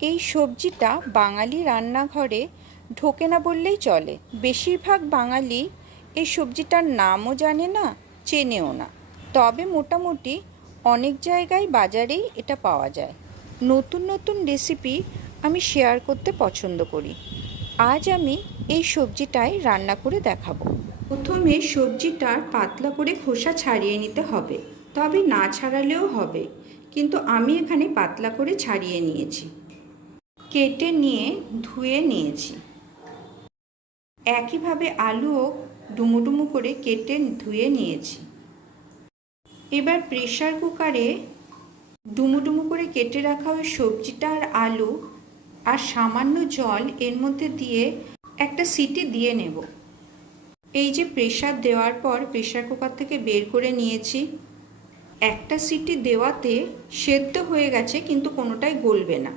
এই সবজিটা বাঙালি রান্নাঘরে ঢোকে না বললেই চলে। বেশিরভাগ বাঙালি এই সবজিটার নামও জানে না, চেনেও না। তবে মোটামুটি অনেক জায়গায় বাজারেই এটা পাওয়া যায়। নতুন নতুন রেসিপি আমি শেয়ার করতে পছন্দ করি। আজ আমি এই সবজিটাই রান্না করে দেখাবো। প্রথমে সবজিটার পাতলা করে খোসা ছাড়িয়ে নিতে হবে, তবে না ছাড়ালেও হবে, কিন্তু আমি এখানে পাতলা করে ছাড়িয়ে নিয়েছি। কেটে নিয়ে ধুয়ে নিয়েছি। একইভাবে আলুও ডুমো ডুমো করে কেটে ধুয়ে নিয়েছি। এবার প্রেসার কুকারে ডুমো ডুমো করে কেটে রাখা ওই সবজিটা আর আলু আর সামান্য জল এর মধ্যে দিয়ে একটা সিটি দিয়ে নেব। এই যে প্রেসার দেওয়ার পর প্রেসার কুকার থেকে বের করে নিয়েছি। একটা সিটি দেওয়াতে সেদ্ধ হয়ে গেছে, কিন্তু কোনোটাই গলবে না।